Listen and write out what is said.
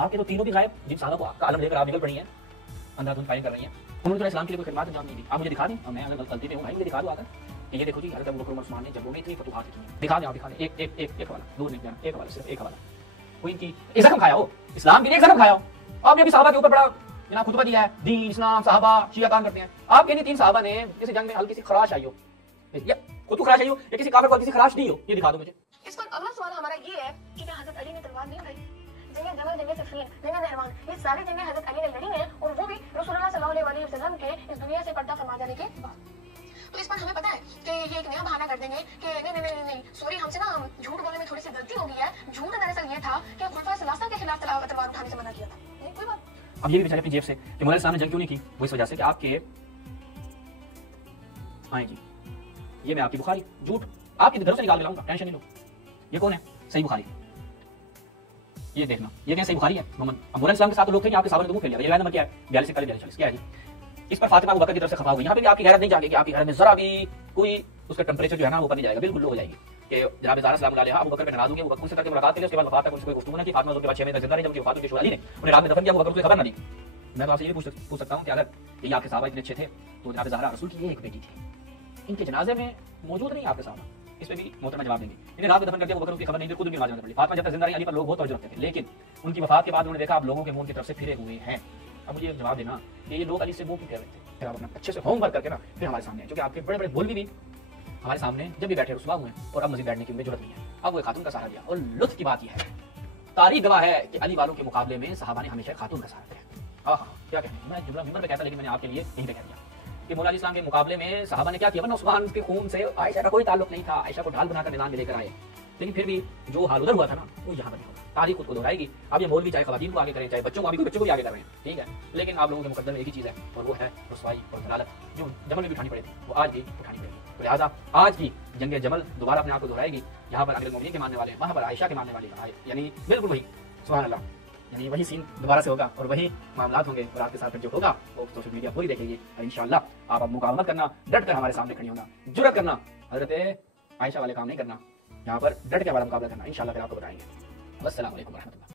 आपके तो तीनों भी गायब, जिन साहबा को आपका आलम लेकर आप निकल पड़ी हैं, अंधाधुंध फायरिंग कर रही हैं, उन्होंने तो इस्लाम के लिए कोई खिदमत अंजाम नहीं दी। आप मुझे दिखा दें, और मैं अगर गलती पे हूँ भाई मुझे दिखा दो आकर कि ये देखो जी हज़रत अबू बकर उमर उस्मान ने जंगों में इतनी फतूहात की हैं। दिखा दें, आप दिखा दें, एक हवाला, दूर नहीं जाना, एक हवाला, सिर्फ एक हवाला। कोई इनकी एक जख्म खाया हो, इस्लाम के लिए एक जख्म खाया हो। आपने भी साहबा के ऊपर बड़ा जनाब खुतबा दिया है, दीन इस्लाम साहबा शिया काम करते हैं। आपके नहीं 3 साहबा ने किसी जंग में हल्की सी खराश आई हो, या खुद को खराश आई हो या किसी काफिर को हल्की सी खराश दी हो, ये दिखा दो मुझे। इस पर अगला सवाल हमारा ये है कि क्या हजरत अली ने तलवार नहीं उठाई? जंगे जमल, जंगे सिफ़ीन, जंगे नहरवान, ये सारी जंगे हजरत अली ने लड़ी हैं, और वो भी रसूलुल्लाह सल्लल्लाहु अलैहि वसल्लम के इस दुनिया से पर्दा फरमा जाने के बाद। तो इस पर हमें पता है कि ये एक नया बहाना कर देंगे कि नहीं सॉरी, हमसे ना झूठ बोलने में थोड़ी सी गलती हो गई है। झूठ दरअसल ये था कि खुलफा सलासा के खिलाफ तलवार उठाने से मना किया था। नहीं कोई बात। अब ये भी बेचारे अपनी जेब से कि मौला इस्लाम ने जंग क्यों नहीं की, वो इस वजह से कि आपके आएगी। ये मैं आपकी बुखारी झूठ आपकी घर से निकाल के लाऊंगा, टेंशन नहीं लो। ये कौन है? सही बुखारी। ये देखना, ये क्या सही बुखारी है? मोहम्मद मौला इस्लाम के साथ तो लोग थे कि आपके साहबा ने मुंह फेर लिया। ये रिवायत नंबर क्या है? 42 41 क्या है जी? इस पर फातिमा अबू बकर की तरफ से खफा हुई। यहाँ पे भी आपकी गैरत नहीं जाएगी, आपकी गैरत में जरा भी कोई उसका टेंपरेचर जो है ना ऊपर नहीं जाएगा, बिल्कुल लो हो जाएगी कि जनाब ज़हरा सलामुल्लाह अलैहा अबू बकर पे नाराज हो गए। अबू बकर से करके मुलाकात के लिए उसके बाद वफात तक उनसे कोई गुफ्तगू नहीं की। फातिमा के बाद 6 महीने तक जिंदा रही, जबकि वफात उनके अली ने उन्हें रात में दफन किया, अबू बकर को खबर ना दी। मैं तो आपसे ये पूछ सकता हूँ कि अगर ये आपके साहबा इतने अच्छे थे तो जनाब ज़हरा रसूल की एक बेटी थी, इनके जनाजे में मौजूद नहीं आपके साहबा, इस पे भी मोहतरमा जवाब देंगे। इन्हें रात में दफन कर दिया, अबू बकर की खबर नहीं थी, खुद उनकी नमाज पड़ी। फातिमा जब तक जिंदा रही अली पर लोग बहुत तवज्जो रखते थे, लेकिन उनकी वफात के बाद उन्होंने देखा आप लोगों के मुंह की तरफ से फिरे हुए हैं। अब मुझे जवाब देना कि ये लोग अली से मुंह क्यों फेर रहे थे? फिर आप अपना अच्छे से होमवर्क करके ना फिर हमारे सामने, क्योंकि आपके बड़े बड़े मौलवी भी हमारे सामने जब भी बैठे रुसवा हुए हैं और अब मजीद बैठने की उनमें जरूरत नहीं है। अब वो खातून का सहारा दिया, और लुत्फ की बात यह है, तारीख गवाह है कि अली वालों के मुकाबले में सहाबा ने हमेशा खातून का सहारा दिया। हाँ क्या कहने, मैं जुमला मिंबर पे कहता, लेकिन मैंने आपके लिए यहीं पे कह दिया कि मौला अली इस्लाम के मुकाबले में सहाबा ने क्या किया। वरना उस्मान के खून से आयशा का कोई ताल्लुक नहीं था, आयशा को ढाल बनाकर मैदान में लेकर आए, लेकिन फिर भी जो हाल उधर हुआ था ना वो यहाँ पर नहीं होगा। तारीख खुद को दोहराएगी। अब ये मौलवी चाहे खवातीन को आगे करें, चाहे बच्चों को, अभी कोई बच्चों को भी आगे कर रहे हैं, ठीक है, लेकिन आप लोगों के मुकद्दर में एक ही चीज़ है, और वो है रुसवाई और दलालत, जो जमल में भी उठानी पड़ेगी वो आज भी उठानी पड़ेगी। तो लिहाजा आज की जंग जमल दोबारा अपने आप को दोहराएगी। यहाँ पर अमीरुल मोमिनीन के मानने वाले, वहाँ पर आयशा के मानने वाले, यानी बिल्कुल वही, सुभान अल्लाह, यानी वही सीन दोबारा से होगा और वही मामलात होंगे, और आपके साथ जो होगा वो सोशल मीडिया पूरी देखेगी। और इंशाअल्लाह आप अब मुकाबला करना, डट कर हमारे सामने खड़ी होना, जुर्रत करना, हज़रत आयशा वाले काम नहीं करना, यहाँ पर डट के हमारा मुकाबला करना, इंशाअल्लाह फिर आपको बताएंगे। वस्सलामु अलैकुम रहमतुल्लाह।